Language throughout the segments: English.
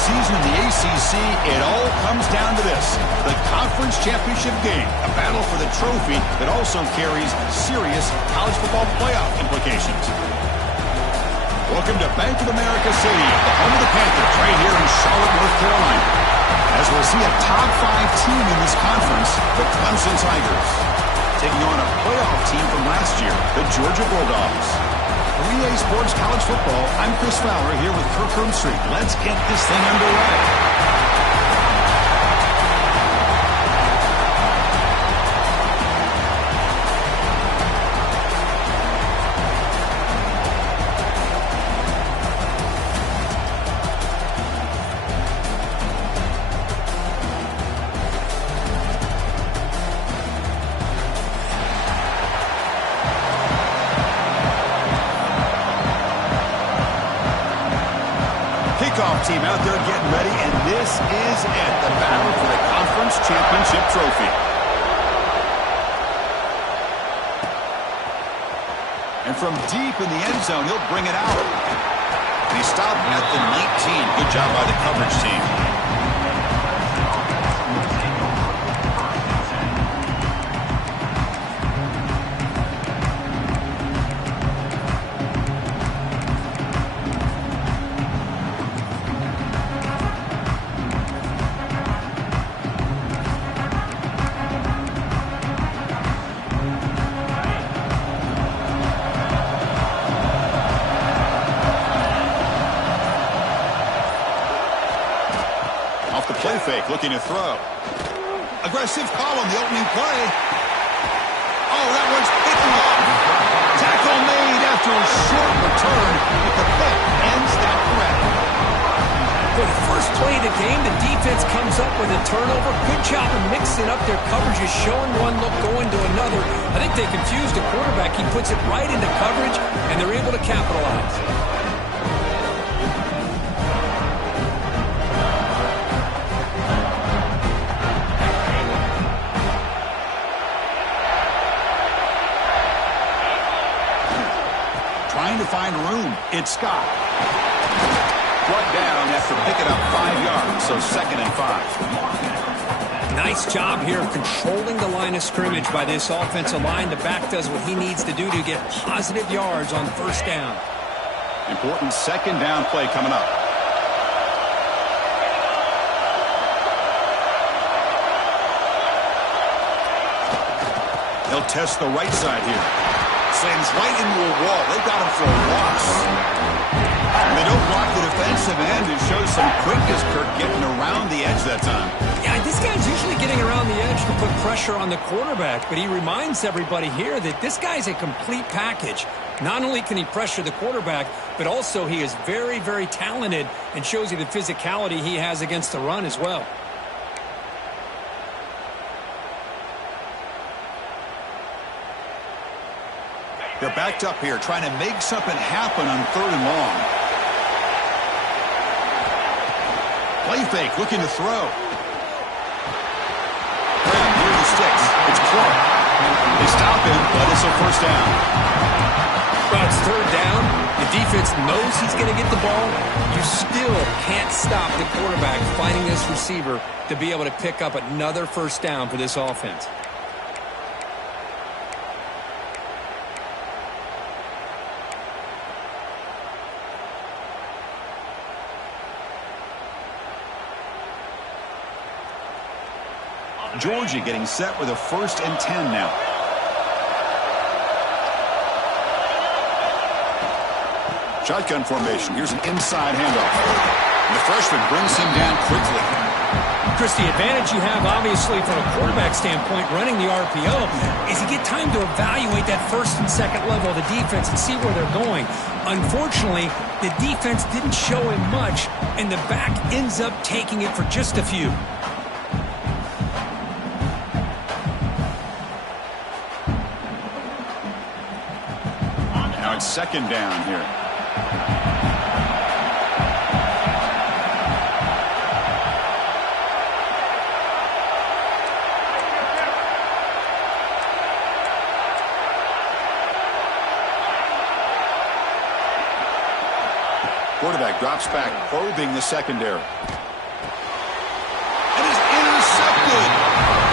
season in the ACC, it all comes down to this: the conference championship game, a battle for the trophy that also carries serious college football playoff implications. Welcome to Bank of America Stadium, the home of the Panthers, right here in Charlotte, North Carolina, as we'll see a top 5 team in this conference, the Clemson Tigers, taking on a playoff team from last year, the Georgia Bulldogs. For EA Sports College Football, I'm Chris Fowler here with Kirk Herbstreit. Let's get this thing underway. Team out there getting ready, and this is it, the battle for the conference championship trophy. And from deep in the end zone, he'll bring it out. And he stopped at the 19. Good job by the coverage team. Play fake, looking to throw. Aggressive call on the opening play. Oh, that one's picked off. Tackle made after a short return, but the pick ends that threat. For the first play of the game, the defense comes up with a turnover. Good job of mixing up their coverages, showing one look, going to another. I think they confused the quarterback. He puts it right into coverage, and they're able to capitalize. Trying to find room. It's Scott. Brought down after picking up 5 yards, so 2nd and 5. Nice job here of controlling the line of scrimmage by this offensive line. The back does what he needs to do to get positive yards on first down. Important 2nd down play coming up. He'll test the right side here. Sends right into a wall. They got him for a loss. And they don't block the defensive end. It shows some quickness, Kirk, getting around the edge that time. Yeah, this guy's usually getting around the edge to put pressure on the quarterback, but he reminds everybody here that this guy's a complete package. Not only can he pressure the quarterback, but also he is very, very talented and shows you the physicality he has against the run as well. They're backed up here, trying to make something happen on 3rd and long. Play fake, looking to throw. Grab near the sticks. It's Clark. They stop him, but it's a first down. Well, it's 3rd down. The defense knows he's going to get the ball. You still can't stop the quarterback finding this receiver to be able to pick up another first down for this offense. Georgia getting set with a 1st and 10 now. Shotgun formation. Here's an inside handoff. And the freshman brings him down quickly. Chris, the advantage you have, obviously, from a quarterback standpoint, running the RPO, is you get time to evaluate that 1st and 2nd level of the defense and see where they're going. Unfortunately, the defense didn't show him much, and the back ends up taking it for just a few. Now it's 2nd down here. Quarterback drops back, probing the secondary. And is intercepted.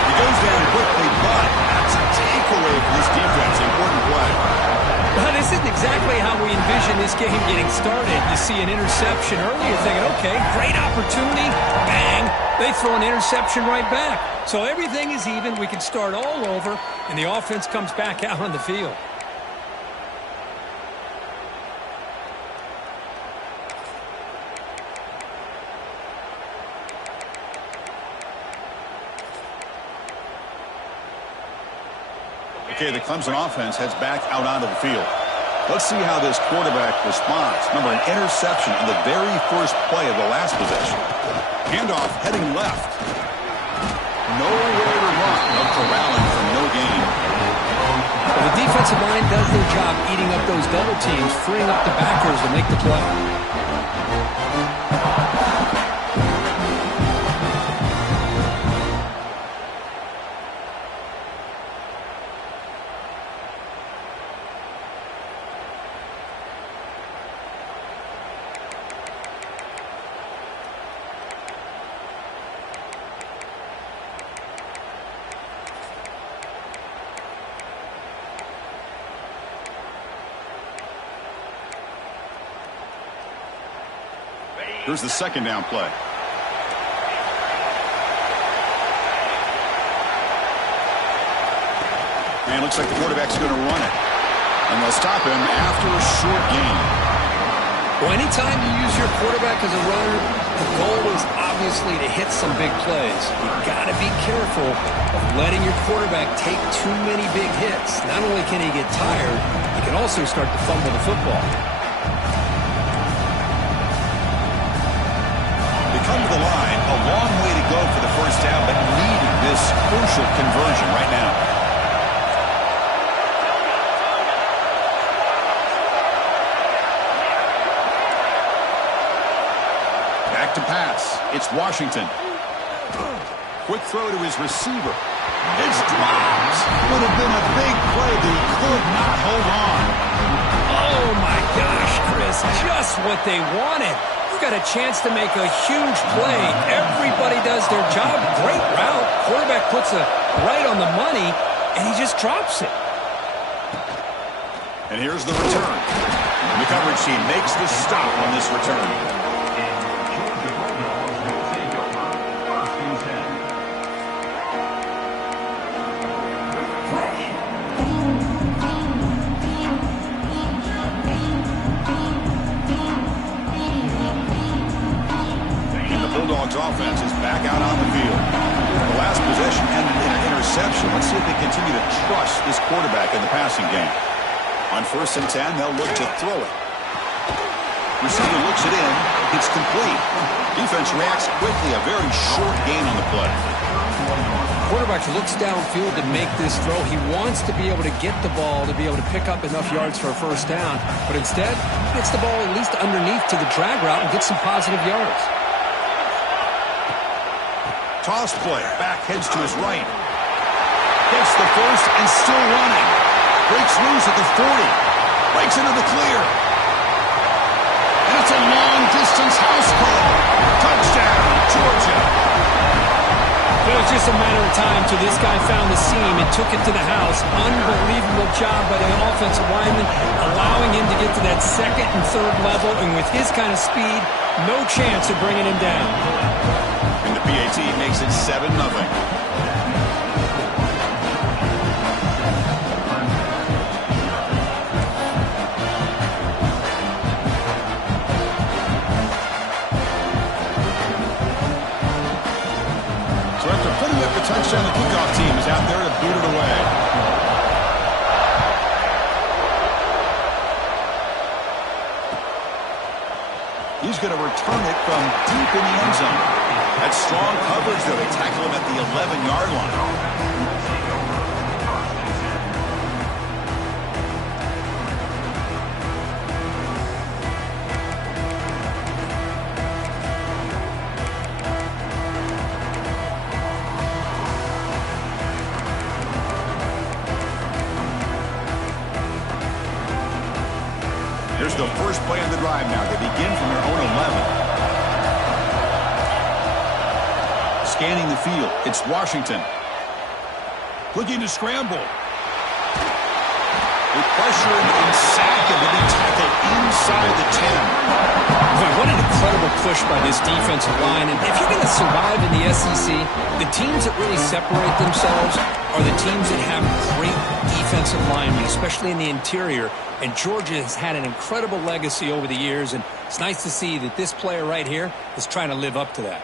He goes down quickly, but that's a takeaway for this defense. Important play. Well, this isn't exactly how we envision this game getting started. You see an interception early, you're thinking, okay, great opportunity. Bang! They throw an interception right back. So everything is even. We can start all over, and the offense comes back out on the field. Okay, the Clemson offense heads back out onto the field. Let's see how this quarterback responds. Remember, an interception on the very first play of the last possession. Handoff heading left. Nowhere to run. No corralling for no gain. Well, the defensive line does their job eating up those double teams, freeing up the backers to make the play. Here's the second down play. And looks like the quarterback's going to run it. And they'll stop him after a short gain. Well, anytime you use your quarterback as a runner, the goal is obviously to hit some big plays. You've got to be careful of letting your quarterback take too many big hits. Not only can he get tired, he can also start to fumble the football. Come to the line, a long way to go for the first down, but needing this crucial conversion right now. Back to pass. It's Washington. Quick throw to his receiver. It's dropped. Would have been a big play, but he could not hold on. Oh, my gosh, Chris. Just what they wanted. Got a chance to make a huge play. Everybody does their job. Great route. Quarterback puts it right on the money, and he just drops it. And here's the return. And the coverage team makes the stop on this return. Offense is back out on the field. The last possession ended in an interception. Let's see if they continue to trust this quarterback in the passing game. On 1st and 10, they'll look to throw it. Receiver looks it in. It's complete. Defense reacts quickly. A very short gain on the play. Quarterback looks downfield to make this throw. He wants to be able to get the ball to be able to pick up enough yards for a first down. But instead, he gets the ball at least underneath to the drag route and gets some positive yards. Toss play. Back heads to his right. Gets the first and still running. Breaks loose at the 40. Breaks into the clear. And it's a long-distance house call. Touchdown, Georgia. It was just a matter of time till this guy found the seam and took it to the house. Unbelievable job by the offensive lineman, allowing him to get to that second and third level. And with his kind of speed, no chance of bringing him down. And the PAT makes it 7-0. Touchdown, the kickoff team is out there to boot it away. He's going to return it from deep in the end zone. That's strong coverage, though. They tackle him at the 11-yard line. Here's the first play on the drive now. They begin from their own 11. Scanning the field, it's Washington. Looking to scramble. They pressure and sack him to be tackled inside the 10. Boy, what an incredible push by this defensive line. And if you're going to survive in the SEC, the teams that really separate themselves are the teams that have great defensive linemen, especially in the interior. And Georgia has had an incredible legacy over the years, and it's nice to see that this player right here is trying to live up to that.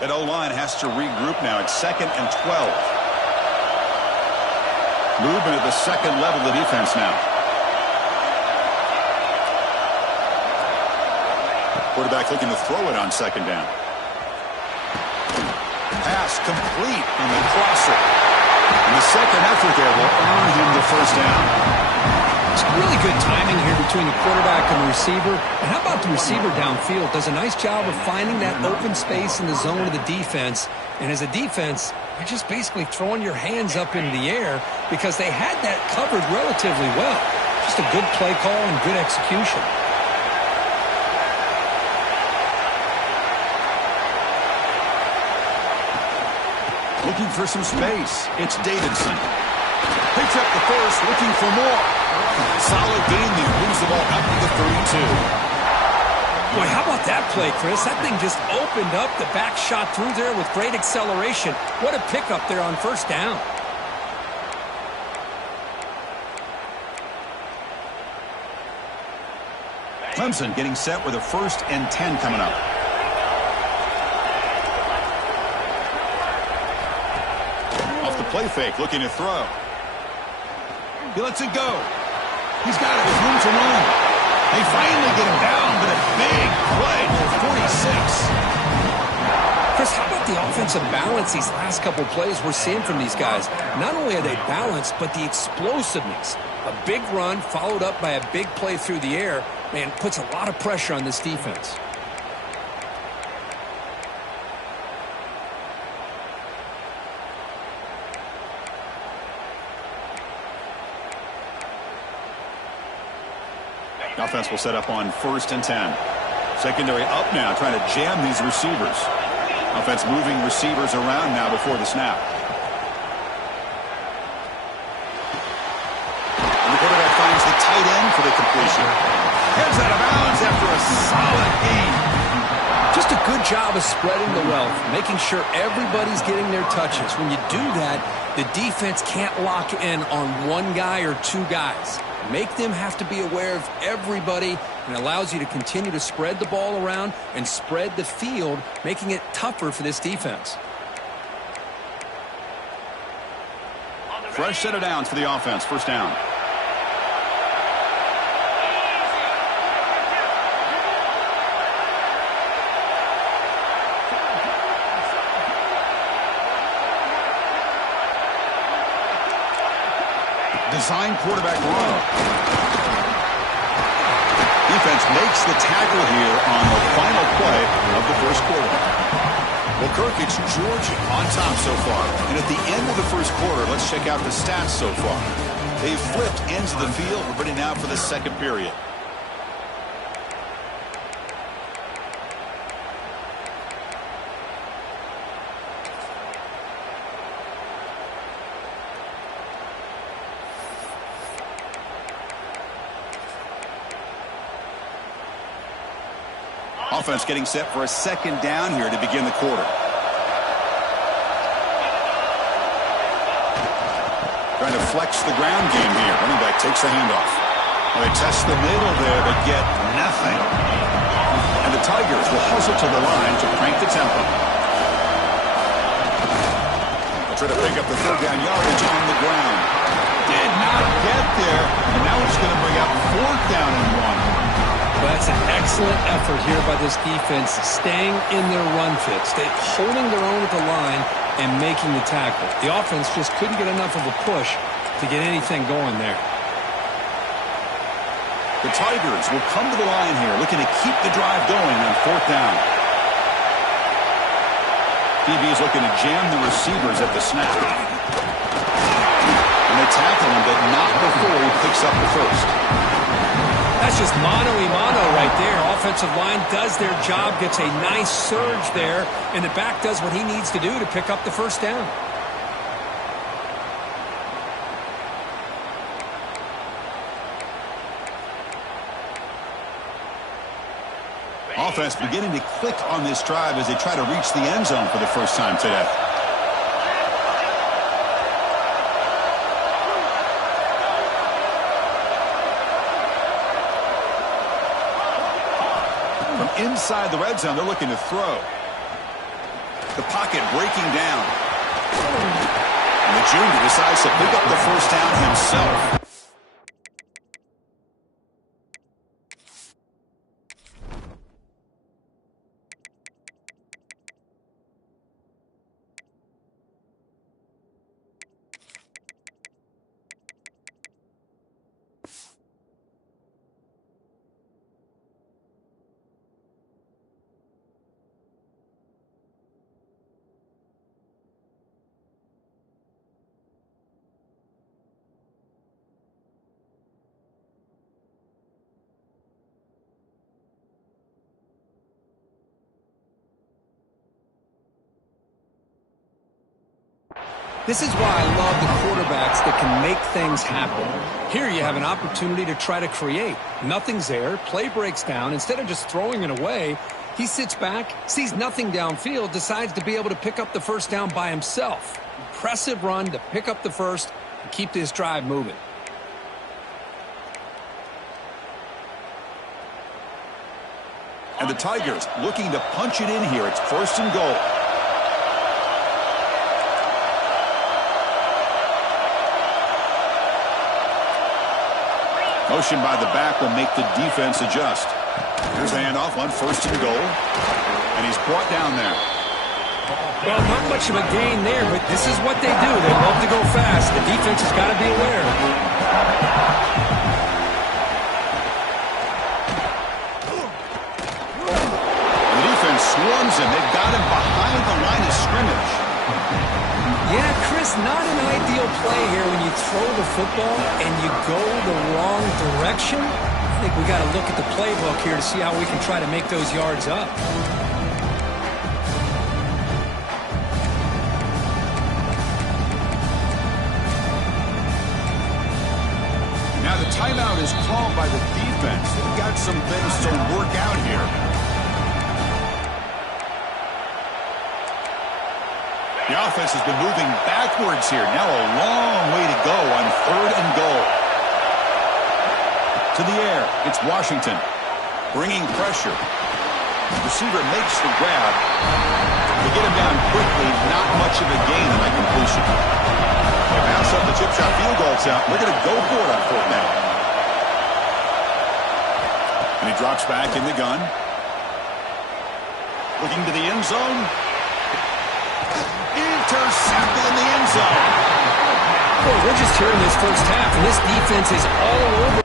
That O-line has to regroup now. It's 2nd and 12. Movement at the second level of the defense now. Quarterback looking to throw it on 2nd down. Pass complete, and they cross it. And the second effort there will earn him the first down. It's really good timing here between the quarterback and the receiver. And how about the receiver downfield? Does a nice job of finding that open space in the zone of the defense. And as a defense, you're just basically throwing your hands up in the air because they had that covered relatively well. Just a good play call and good execution. Looking for some space. It's Davidson. Picks up the first, looking for more. Solid gain there. Moves the ball up to the 32. Boy, how about that play, Chris? That thing just opened up. The back shot through there with great acceleration. What a pickup there on first down. Clemson getting set with a 1st and 10 coming up. Off the play fake, looking to throw. He lets it go. He's got it with room to run. They finally get him down, but a big play for 46. Chris, how about the offensive balance these last couple plays we're seeing from these guys? Not only are they balanced, but the explosiveness. A big run followed up by a big play through the air, man, puts a lot of pressure on this defense. Offense will set up on 1st and 10. Secondary up now, trying to jam these receivers. Offense moving receivers around now before the snap. And the quarterback finds the tight end for the completion. Heads out of bounds after a solid gain. Just a good job of spreading the wealth, making sure everybody's getting their touches. When you do that, the defense can't lock in on one guy or two guys. Make them have to be aware of everybody, and allows you to continue to spread the ball around and spread the field, making it tougher for this defense. Fresh set of downs for the offense. First down. Design quarterback run. Defense makes the tackle here on the final play of the first quarter. Well, Kirk, it's Georgia on top so far. And at the end of the first quarter, let's check out the stats so far. They've flipped into the field. We're ready now for the second period. Offense getting set for a second down here to begin the quarter. Trying to flex the ground game here. Running back takes the handoff. Well, they test the middle there, but get nothing. And the Tigers will hustle to the line to crank the tempo. They'll try to pick up the third down yardage on the ground. Did not get there. And now it's going to bring up 4th down and 1. Well, that's an excellent effort here by this defense, staying in their run fits, holding their own at the line and making the tackle. The offense just couldn't get enough of a push to get anything going there. The Tigers will come to the line here, looking to keep the drive going on 4th down. DB is looking to jam the receivers at the snap. And they tackle him, but not before he picks up the first. That's just mano-a-mano right there. Offensive line does their job, gets a nice surge there, and the back does what he needs to do to pick up the first down. Offense beginning to click on this drive as they try to reach the end zone for the first time today. From inside the red zone, they're looking to throw. The pocket breaking down. And the junior decides to pick up the first down himself. This is why I love the quarterbacks that can make things happen. Here you have an opportunity to try to create. Nothing's there. Play breaks down. Instead of just throwing it away, he sits back, sees nothing downfield, decides to be able to pick up the first down by himself. Impressive run to pick up the first and keep this drive moving. And the Tigers looking to punch it in here. It's first and goal. Motion by the back will make the defense adjust. Here's the handoff on first and goal. And he's brought down there. Well, not much of a gain there, but this is what they do. They love to go fast. The defense has got to be aware. The defense swarms him. They've got him behind the line of scrimmage. Yeah, Chris, not an ideal play here when you throw the football and you go the wrong direction. I think we got to look at the playbook here to see how we can try to make those yards up. Now the timeout is called by the defense. They've got some things to work out here. The offense has been moving backwards here. Now a long way to go on third and goal. To the air, it's Washington. Bringing pressure. The receiver makes the grab. They get him down quickly. Not much of a gain on that completion. They bounce up the chip shot field goal attempt. They're going to go for it on fourth down. And he drops back in the gun. Looking to the end zone. Intercepted in the end zone. Boy, we're just here in this first half, and this defense is all over.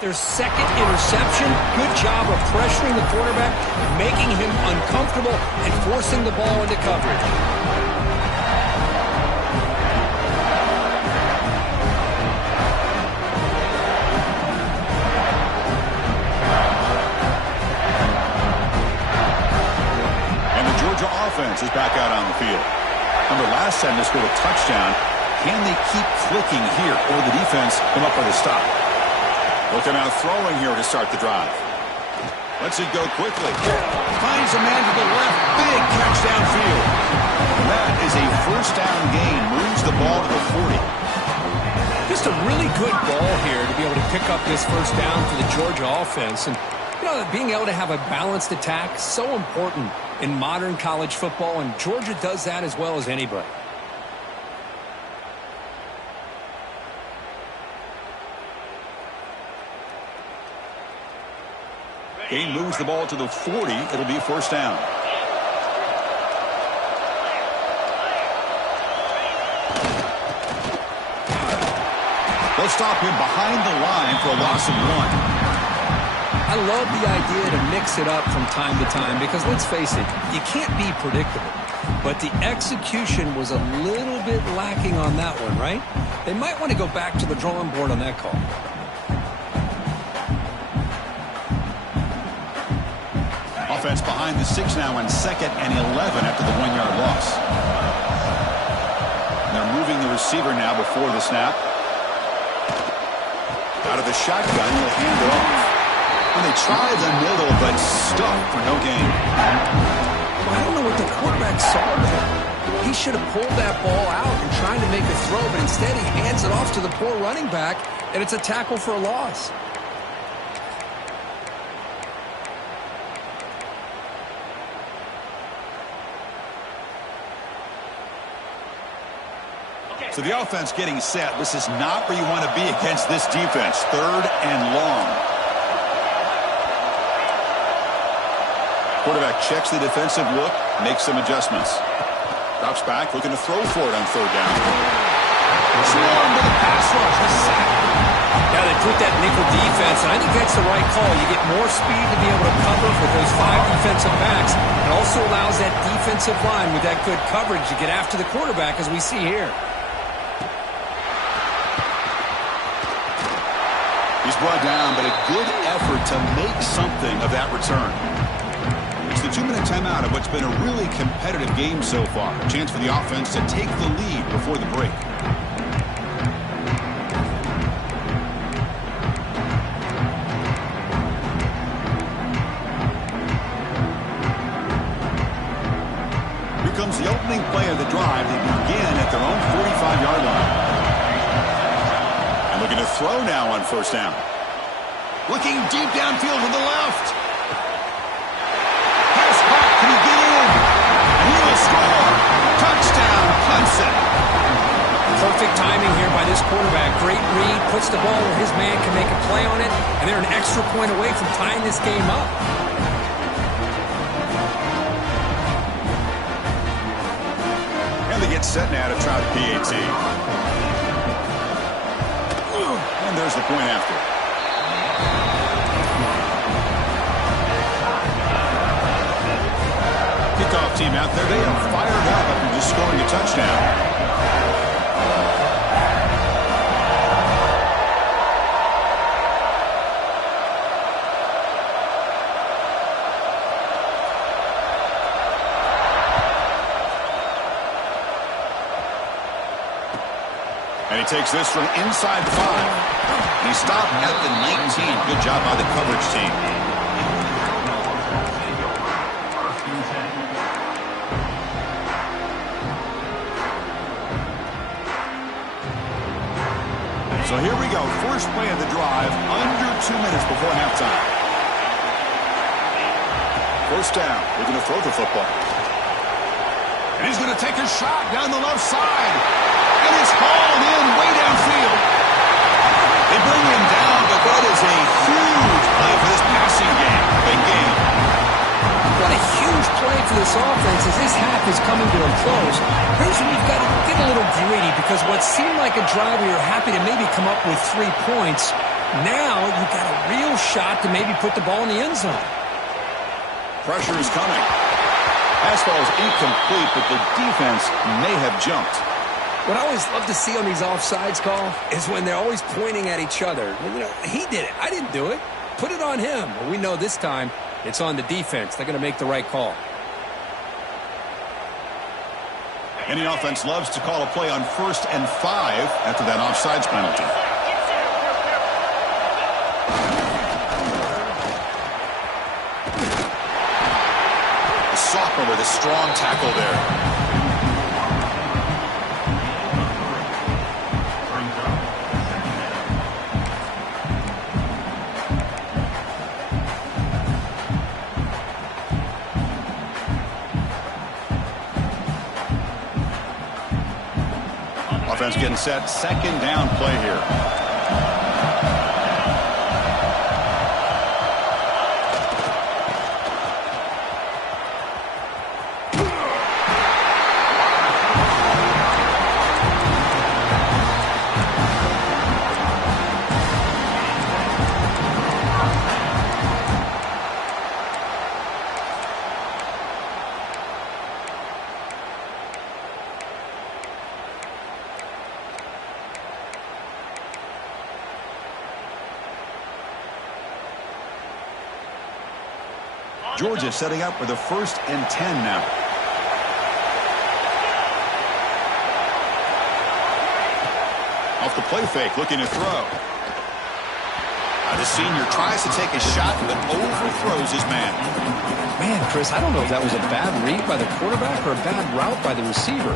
Their second interception. Good job of pressuring the quarterback, making him uncomfortable, and forcing the ball into coverage. And the Georgia offense is back out on the field. Remember, last time they scored a touchdown. Can they keep clicking here, or the defense come up with a stop? Looking out throwing here to start the drive. Lets it go quickly. Finds a man to the left. Big catch downfield. And that is a first down gain. Moves the ball to the 40. Just a really good ball here to be able to pick up this first down for the Georgia offense. And, you know, being able to have a balanced attack, so important in modern college football, and Georgia does that as well as anybody. Gain moves the ball to the 40. It'll be first down. They'll stop him behind the line for a loss of 1. I love the idea to mix it up from time to time because, let's face it, you can't be predictable. But the execution was a little bit lacking on that one, right? They might want to go back to the drawing board on that call. Offense behind the 6 now on 2nd and 11 after the 1-yard loss. And they're moving the receiver now before the snap. Out of the shotgun, he'll hand it off. And they try the middle, but stuck for no gain. I don't know what the quarterback saw there. He should have pulled that ball out and tried to make a throw, but instead he hands it off to the poor running back, and it's a tackle for a loss. So the offense getting set. This is not where you want to be against this defense. 3rd and long. Quarterback checks the defensive look, makes some adjustments. Drops back, looking to throw for it on 3rd down. Swarm to the pass rush, a sack. Yeah, they put that nickel defense, and I think that's the right call. You get more speed to be able to cover for those 5 defensive backs. It also allows that defensive line with that good coverage to get after the quarterback, as we see here. He's brought down, but a good effort to make something of that return. It's the 2-minute timeout of what's been a really competitive game so far. A chance for the offense to take the lead before the break. Here comes the opening play of the drive. They begin at their own 45-yard line. And looking to throw now on 1st down. Looking deep downfield to the left. Pass back. Can he get in? And he will score. Touchdown, Clemson. Perfect timing here by this quarterback. Great read. Puts the ball where his man can make a play on it. And they're an extra point away from tying this game up. And they get set now to try the PAT. And there's the point after. Kickoff team out there. They are fired up after just scoring a touchdown. And he takes this from inside 5. And he stopped at the 19. Good job by the coverage team. So here we go. First play of the drive, under 2 minutes before halftime. 1st down. We're going to throw the football. And he's going to take a shot down the left side. And it's hauled in way downfield. They bring him down, but that is a huge play for this passing game. Big game. What a huge play for this offense as this half is coming to a close. Here's where you've got to get a little greedy because what seemed like a drive where you're happy to maybe come up with 3 points, now you've got a real shot to maybe put the ball in the end zone. Pressure is coming. Pass ball is incomplete, but the defense may have jumped. What I always love to see on these offsides call is when they're always pointing at each other. You know, he did it. I didn't do it. Put it on him. Well, we know this time it's on the defense. They're going to make the right call. Any offense loves to call a play on 1st and 5 after that offsides penalty. The sophomore with a strong tackle there. Offense getting set. 2nd down play here. Georgia setting up for the 1st and 10 now. Off the play fake, looking to throw. The senior tries to take a shot, but overthrows his man. Man, Chris, I don't know if that was a bad read by the quarterback or a bad route by the receiver.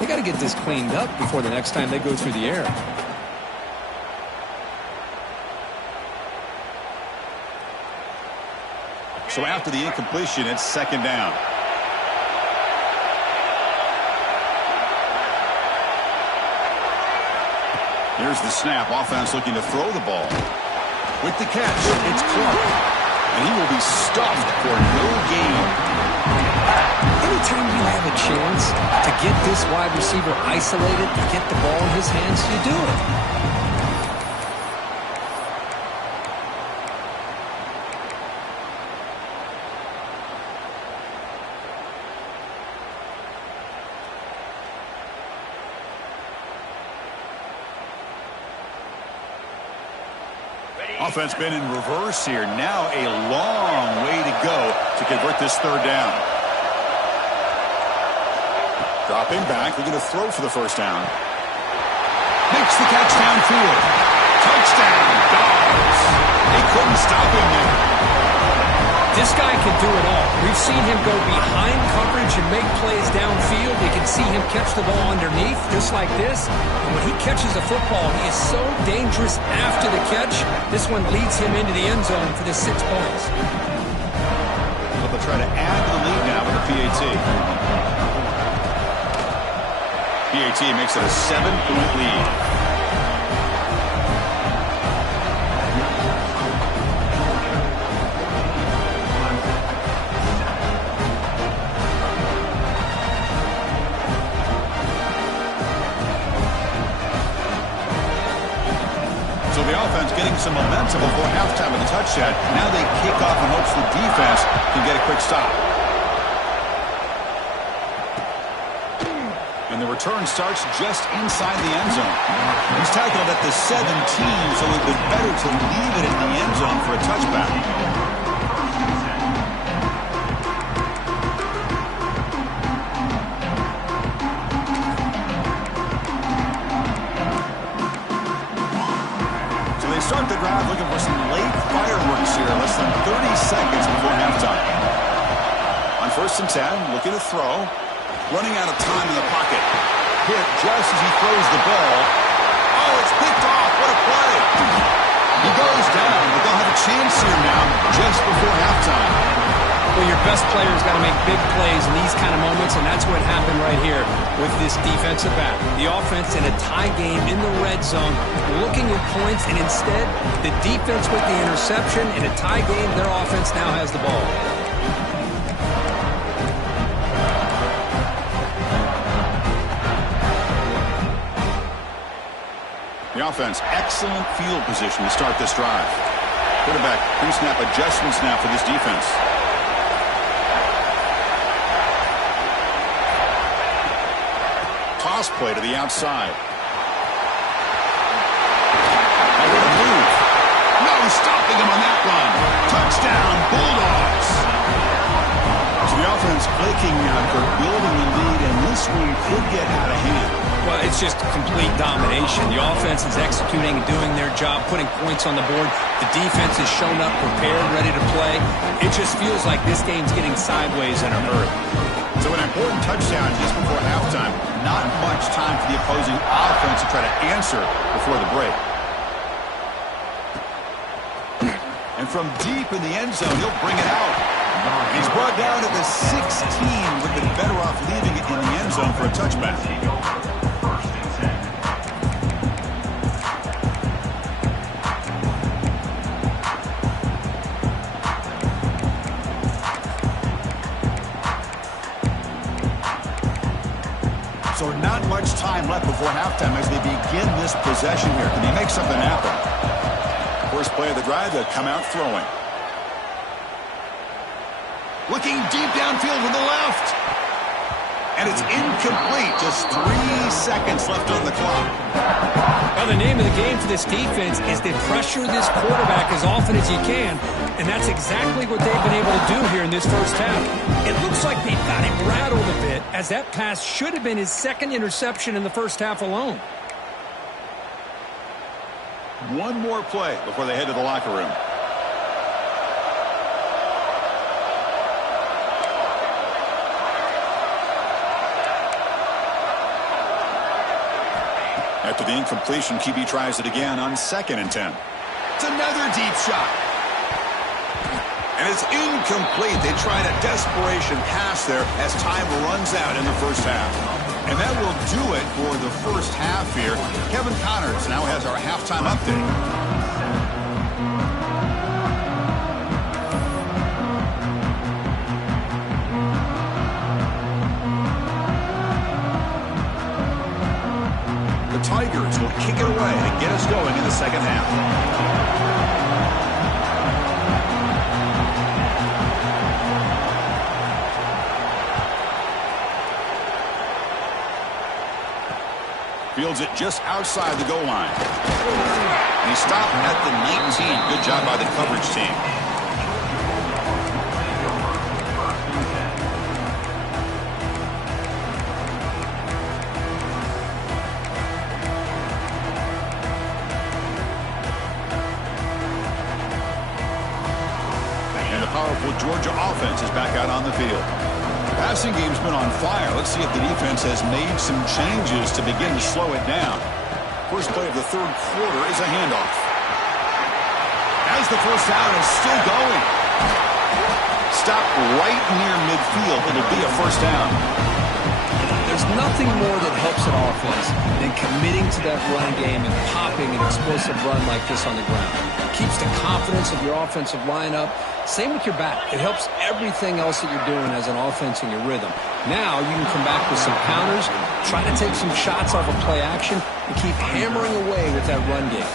They got to get this cleaned up before the next time they go through the air. So after the incompletion, it's 2nd down. Here's the snap. Offense looking to throw the ball. With the catch, it's Clark. And he will be stuffed for no gain. Anytime you have a chance to get this wide receiver isolated, to get the ball in his hands, you do it. Offense been in reverse here. Now a long way to go to convert this 3rd down. Dropping back, looking to throw for the 1st down. Makes the catch downfield. Touchdown, Dogs. They couldn't stop him there. This guy can do it all. We've seen him go behind coverage and make plays downfield. We can see him catch the ball underneath, just like this. And when he catches a football, he is so dangerous after the catch. This one leads him into the end zone for the 6 points. Well, they'll try to add to the lead now with the PAT. PAT makes it a 7-point lead. The offense getting some momentum before halftime with the touchdown. Now they kick off in hopes the defense can get a quick stop. And the return starts just inside the end zone. He's tackled at the 17, so it would be better to leave it in the end zone for a touchback. Start the drive looking for some late fireworks here. Less than 30 seconds before halftime. On 1st and 10, looking to throw. Running out of time in the pocket. Hit just as he throws the ball. Oh, it's picked off. What a play. He goes down, but they'll have a chance here now just before halftime. Well, your best player's got to make big plays in these kind of moments, and that's what happened right here with this defensive back. The offense in a tie game in the red zone, looking at points, and instead, the defense with the interception. In a tie game, their offense now has the ball. The offense, excellent field position to start this drive. Quarterback, pre-snap adjustments now for this defense. Toss play to the outside. Oh, what a move. No stopping him on that run. Touchdown, Bulldogs. So the offense flaking out for building the lead, and this one could get out of hand. Well, it's just complete domination. The offense is executing and doing their job, putting points on the board. The defense has shown up, prepared, ready to play. It just feels like this game's getting sideways in a hurry. So an important touchdown just before halftime. Not much time for the opposing offense to try to answer before the break. And from deep in the end zone, he'll bring it out. He's brought down to the 16. Would have been better off leaving it in the end zone for a touchback. So not much time left before halftime as they begin this possession here. Can they make something happen? First play of the drive, they'll come out throwing. Looking deep downfield to the left. And it's incomplete. Just 3 seconds left on the clock. Well, the name of the game for this defense is to pressure this quarterback as often as you can, and that's exactly what they've been able to do here in this first half. It looks like they've got him rattled a bit, as that pass should have been his second interception in the first half alone. One more play before they head to the locker room. After the incompletion, QB tries it again on 2nd and 10. It's another deep shot. And it's incomplete. They tried a desperation pass there as time runs out in the first half. And that will do it for the first half here. Kevin Connors now has our halftime update. Tigers will kick it away to get us going in the second half. Fields it just outside the goal line. And he stopped at the 19. Good job by the coverage team. Powerful Georgia offense is back out on the field. Passing game's been on fire. Let's see if the defense has made some changes to begin to slow it down. First play of the third quarter is a handoff. As the first down is still going. Stop right near midfield. It'll be a first down. There's nothing more that helps an offense than committing to that run game and popping an explosive run like this on the ground. It keeps the confidence of your offensive lineup. Same with your back. It helps everything else that you're doing as an offense in your rhythm. Now you can come back with some counters, try to take some shots off of play action, and keep hammering away with that run game.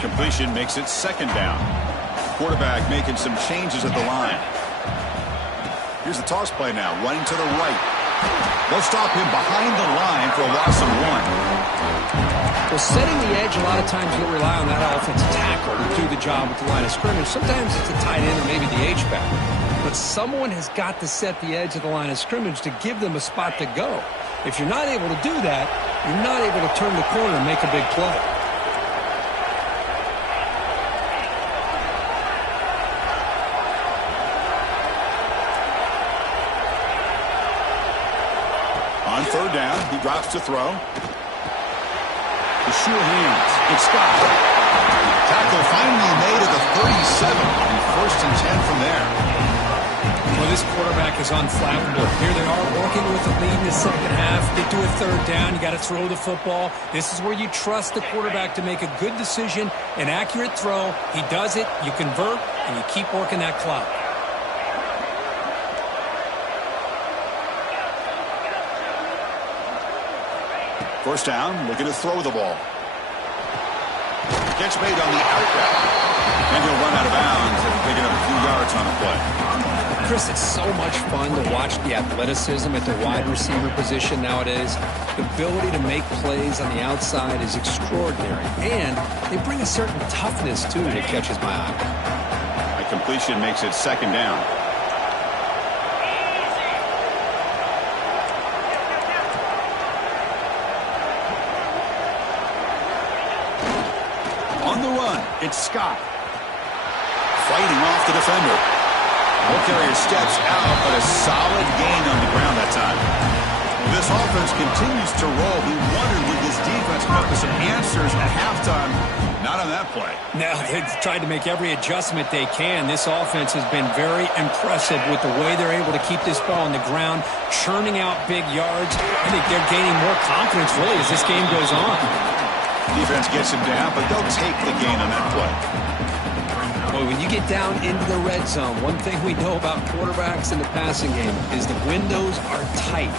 Completion makes it second down. Quarterback making some changes at the line. Here's the toss play now, running to the right. They'll stop him behind the line for a loss of 1. Well, setting the edge, a lot of times you'll rely on that offensive tackle to do the job with the line of scrimmage. Sometimes it's a tight end or maybe the H-back. But someone has got to set the edge of the line of scrimmage to give them a spot to go. If you're not able to do that, you're not able to turn the corner and make a big play. On third down, he drops to throw. The sure hands. It's Scott. Tackle finally made at the 37. And first and 10 from there. Well, this quarterback is unflappable. Here they are working with the lead in the second half. Get to a third down. You got to throw the football. This is where you trust the quarterback to make a good decision, an accurate throw. He does it. You convert, and you keep working that clock. First down, looking to throw the ball. Catch made on the out route. And he'll run out of bounds and picking up a few yards on the play. Chris, it's so much fun to watch the athleticism at the wide receiver position nowadays. The ability to make plays on the outside is extraordinary. And they bring a certain toughness, too, that catches my eye. A completion makes it second down. It's Scott. Fighting off the defender. Ball carrier steps out, but a solid gain on the ground that time. This offense continues to roll. We wondered would this defense come up with some answers at halftime. Not on that play. No, they've tried to make every adjustment they can. This offense has been very impressive with the way they're able to keep this ball on the ground, churning out big yards. I think they're gaining more confidence, really, as this game goes on. Defense gets him down, but they'll take the gain on that play. Well, when you get down into the red zone, one thing we know about quarterbacks in the passing game is the windows are tight.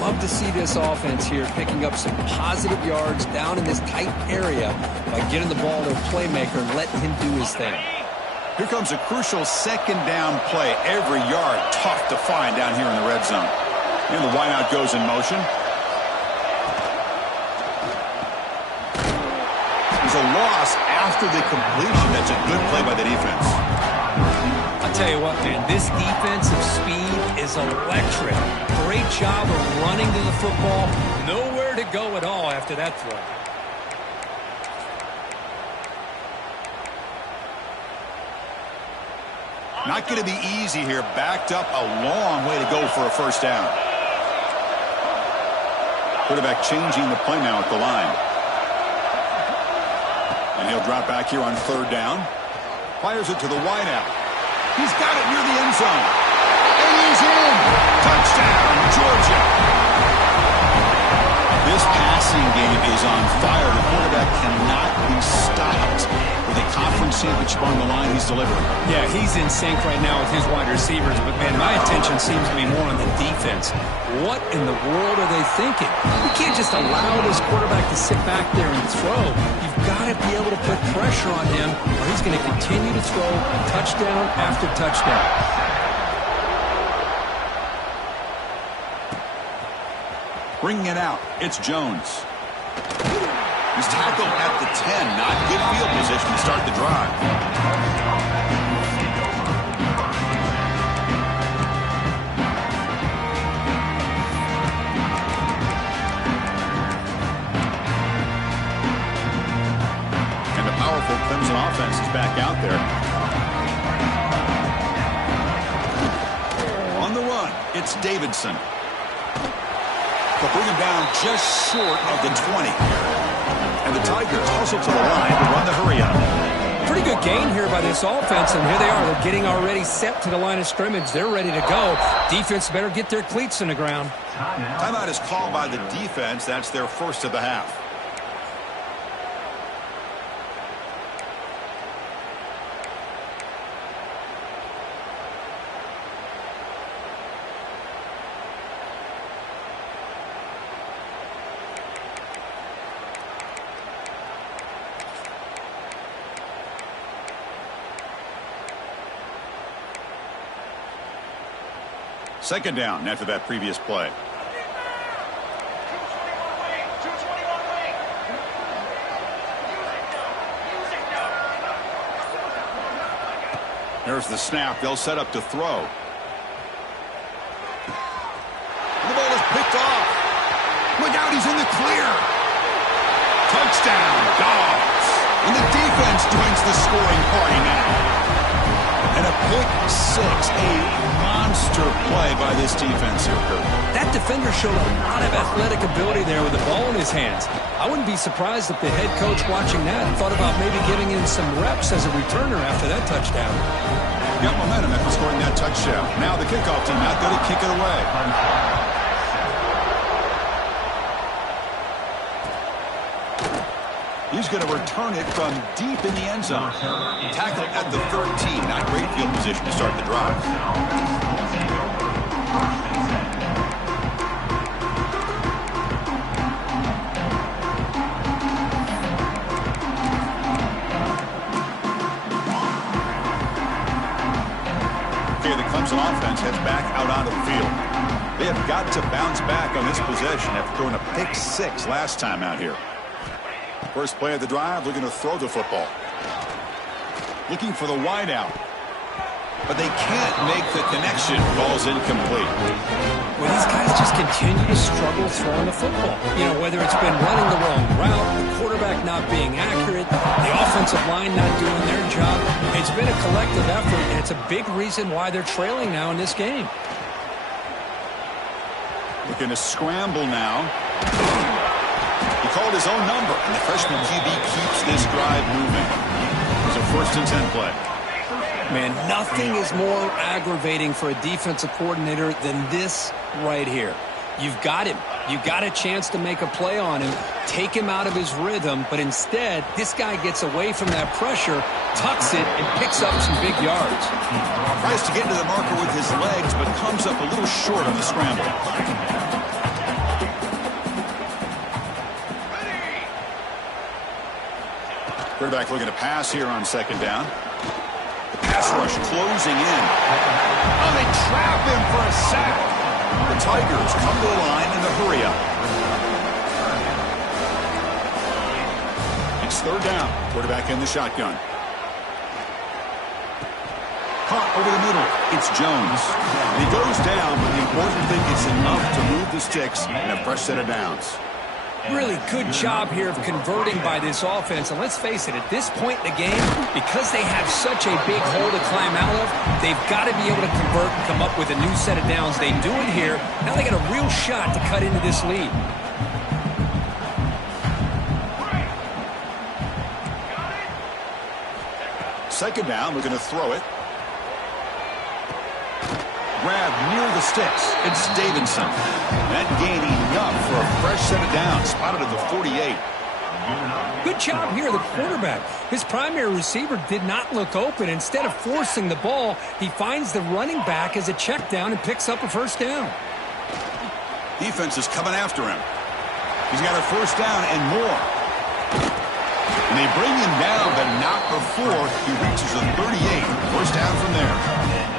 Love to see this offense here picking up some positive yards down in this tight area by getting the ball to a playmaker and letting him do his thing. Here comes a crucial second down play. Every yard tough to find down here in the red zone. And the wideout goes in motion. There's a loss after the completion. That's a good play by the defense. I'll tell you what, man, this defensive speed is electric. Great job of running to the football. Nowhere to go at all after that throw. Not going to be easy here. Backed up a long way to go for a first down. Quarterback changing the play now at the line. And he'll drop back here on third down. Fires it to the wideout. He's got it near the end zone. And he's in. Touchdown, Georgia. This passing game is on fire. The quarterback cannot be stopped. With a conference championship on the line, he's delivering. Yeah, he's in sync right now with his wide receivers. But, man, my attention seems to be more on the defense. What in the world are they thinking? We can't just allow this quarterback to sit back there and throw. You've got to be able to put pressure on him, or he's going to continue to throw touchdown after touchdown. Bringing it out, it's Jones. He's tackled at the 10. Not good field position to start the drive. And the powerful Clemson offense is back out there. On the run, it's Davidson. They'll bring him down just short of the 20. And the Tigers hustle to the line to run the hurry up. Pretty good gain here by this offense, and here they are. They're getting already set to the line of scrimmage. They're ready to go. Defense better get their cleats in the ground. Timeout is called by the defense. That's their first of the half. Second down after that previous play. There's the snap. They'll set up to throw. And the ball is picked off. Look out, he's in the clear. Touchdown, Dogs. And the defense joins the scoring party now. And a pick six, a monster play by this defense here, Kurt. That defender showed a lot of athletic ability there with the ball in his hands. I wouldn't be surprised if the head coach watching that thought about maybe giving him some reps as a returner after that touchdown. Got momentum after scoring that touchdown. Now the kickoff team out there to kick it away. He's going to return it from deep in the end zone. Tackled at the 13. Not great field position to start the drive. Okay, the Clemson offense heads back out onto the field. They have got to bounce back on this possession after throwing a pick six last time out here. First play of the drive, looking to throw the football. Looking for the wideout. But they can't make the connection. Ball's incomplete. Well, these guys just continue to struggle throwing the football. You know, whether it's been running the wrong route, the quarterback not being accurate, the offensive line not doing their job. It's been a collective effort, and it's a big reason why they're trailing now in this game. Looking to scramble now. He called his own number, and the freshman QB keeps this drive moving. It's a 1st and 10 play. Man, nothing is more aggravating for a defensive coordinator than this right here. You've got him. You got a chance to make a play on him, take him out of his rhythm, but instead, this guy gets away from that pressure, tucks it, and picks up some big yards. Tries to get into the marker with his legs, but comes up a little short on the scramble. Quarterback looking to pass here on second down. The pass rush closing in. Oh, they trap him for a sack. The Tigers come to the line in the hurry-up. It's third down. Quarterback in the shotgun. Caught over the middle. It's Jones. And he goes down, but the important thing is enough to move the sticks and a fresh set of downs. Really good job here of converting by this offense. And let's face it, at this point in the game, because they have such a big hole to climb out of, they've got to be able to convert and come up with a new set of downs. They do it here. Now they got a real shot to cut into this lead. Second down, we're going to throw it. Grab near the sticks. It's Davidson. That gain enough for a fresh set of downs. Spotted at the 48. Good job here, the quarterback. His primary receiver did not look open. Instead of forcing the ball, he finds the running back as a check down and picks up a first down. Defense is coming after him. He's got a first down and more. And they bring him down, but not before he reaches the 38. First down from there.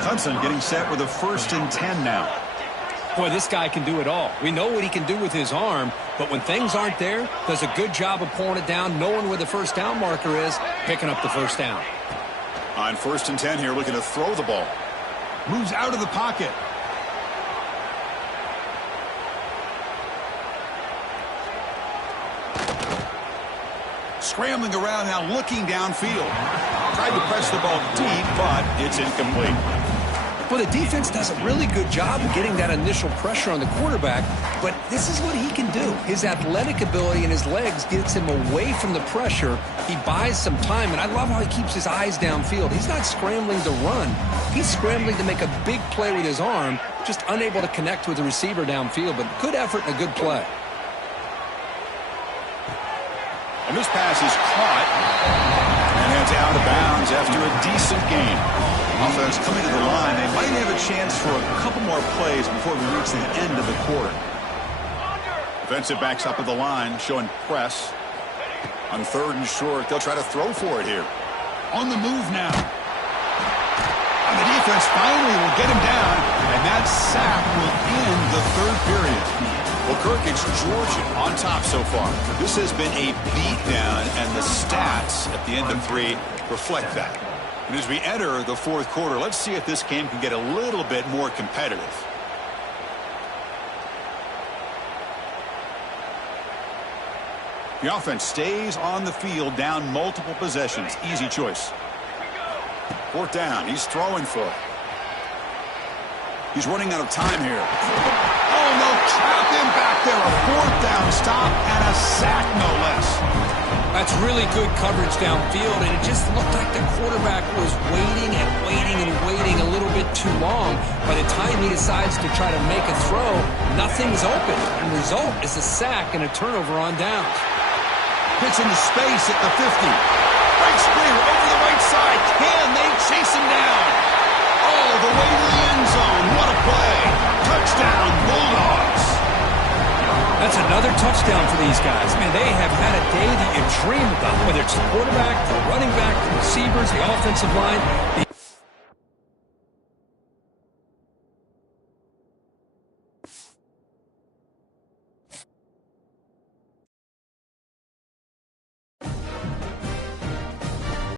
Clemson getting set with a 1st and 10 now. Boy, this guy can do it all. We know what he can do with his arm, but when things aren't there, does a good job of pulling it down, knowing where the first down marker is, picking up the first down. On 1st and 10 here, looking to throw the ball. Moves out of the pocket. Scrambling around now, looking downfield. Tried to press the ball deep, but it's incomplete. Well, the defense does a really good job of getting that initial pressure on the quarterback, but this is what he can do. His athletic ability and his legs gets him away from the pressure. He buys some time, and I love how he keeps his eyes downfield. He's not scrambling to run. He's scrambling to make a big play with his arm, just unable to connect with the receiver downfield, but good effort and a good play. And this pass is caught and heads out of bounds after a decent gain. Offense coming to the line. They might have a chance for a couple more plays before we reach the end of the quarter. Defensive backs up at the line, showing press. On 3rd and short, they'll try to throw for it here. On the move now. And the defense finally will get him down, and that sack will end the 3rd period. Well, Kirk, it's Georgia on top so far. This has been a beatdown, and the stats at the end of 3 reflect that. And as we enter the 4th quarter, let's see if this game can get a little bit more competitive. The offense stays on the field, down multiple possessions. Easy choice. 4th down. He's throwing for it. He's running out of time here. Oh, no, trap him back there. A 4th down stop and a sack, no less. That's really good coverage downfield, and it just looked like the quarterback was waiting and waiting and waiting a little bit too long. By the time he decides to try to make a throw, nothing's open. And the result is a sack and a turnover on downs. Hits into space at the 50. Breaks clear over the right side. Can they chase him down? All the way to the end zone. What a play. Touchdown, Bulldogs. That's another touchdown for these guys. Man, they have had a day that you dream about, whether it's the quarterback, the running back, the receivers, the offensive line. The